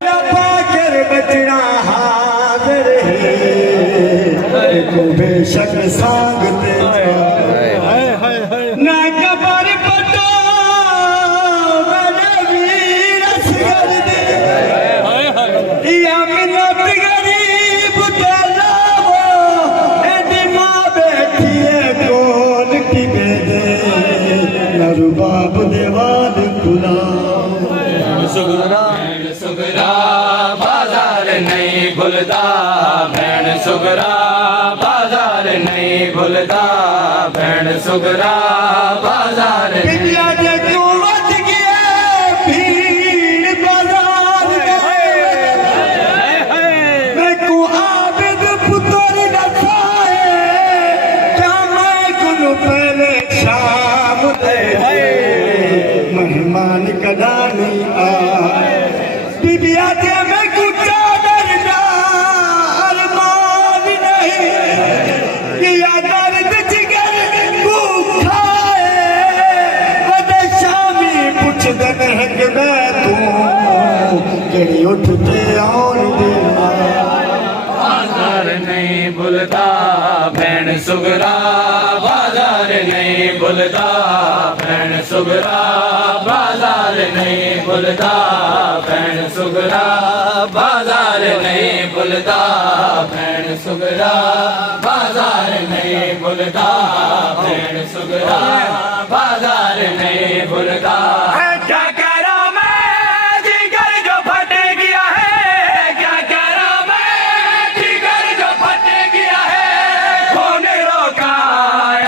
पाकर बचना हाजिर है बेशक सांगते ना कबर पटो मेरे वीर असगर दे या मिन्नत गरीब के लावो एदी मां बैठी है कोल की बेदे न रुबाब देवाद खुला सुगरा बाजार नहीं भूलता भैन सुगरा बाजार नहीं भूलता भैन सुगरा बाजार बिटिया जे कुवत गया भीड़ बाजार मैं को आबिद पुत्र न थाए क्या मैं कुनु पहले शाम दे मेहमान कदानी आ बिटिया जे मैं कुछ डरना अरमान नहीं किया दर्द जिगर को खाए बदे शामी पुछ दन है कि मैं तू जड़ी उठते आउन दे बाजार नहीं भूलता भैन सुगरा बाजार नहीं भूलता भैन सुगरा बाजार नहीं भूलता भैन सुगरा बाजार नहीं भूलता भैन सुगरा बाजार नहीं भूलता भैन सुगरा बाजार नहीं भूलता क्या करा मैं जिगर जो फट गया है क्या करा मैं जिगर जो फट गया है कौन रोका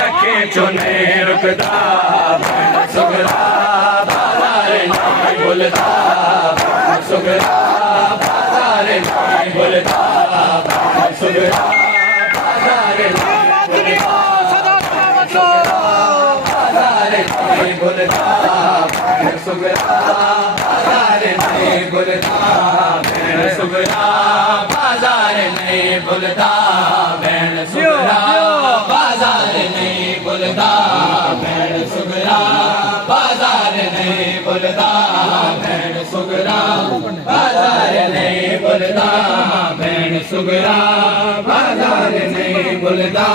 अखे चुने रुकता भैन सुगरा बाजार नहीं भूलता भैन सुगरा बाजार नहीं भूलता भैन सुगरा बाजार नहीं भूलता भैन सुगरा बाजार नहीं भूलता भैन सुगरा बाजार नहीं भूलता भैन सुगरा बाजार नहीं भूलता भैन सुगरा बाजार नहीं भूलता भैन सुगरा बाजार नहीं भूलता भैन सुगरा बाजार नहीं भूलता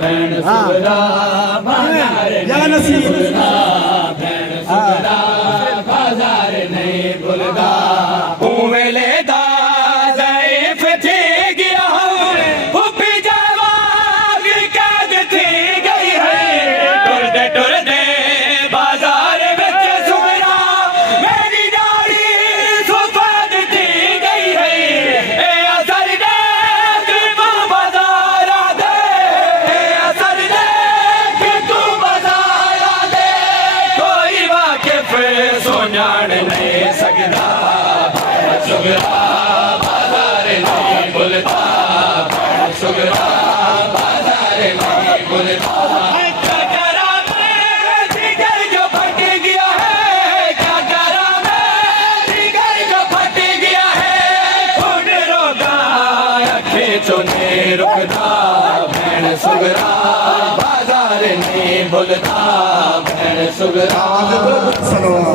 भैन सुगरा बाजार या नसीब भैन सुगरा बाजार नहीं भूलता उमेले दा ज़ैफ़ थी गया हुप्पी जवाग कैद थी गई है टुरदे टुरदे बाजार विच सुगरा मेरी दाढ़ी सफेद थी गई है ए असर देख तू बाजार आ दे ए असर देख तू बाजार आ दे कोई वाकिफ सोनान नहीं सकता सुगरा बाजार नहीं भूलता सुगरा बाजार नहीं भूलता क्या करा मैं जिगर जो फट गया है क्या करा मैं जिगर जो फट गया है खून रोका अखे चुने रुकता भैन सुगरा बाजार नहीं भूलता भैन सुगरा सलवा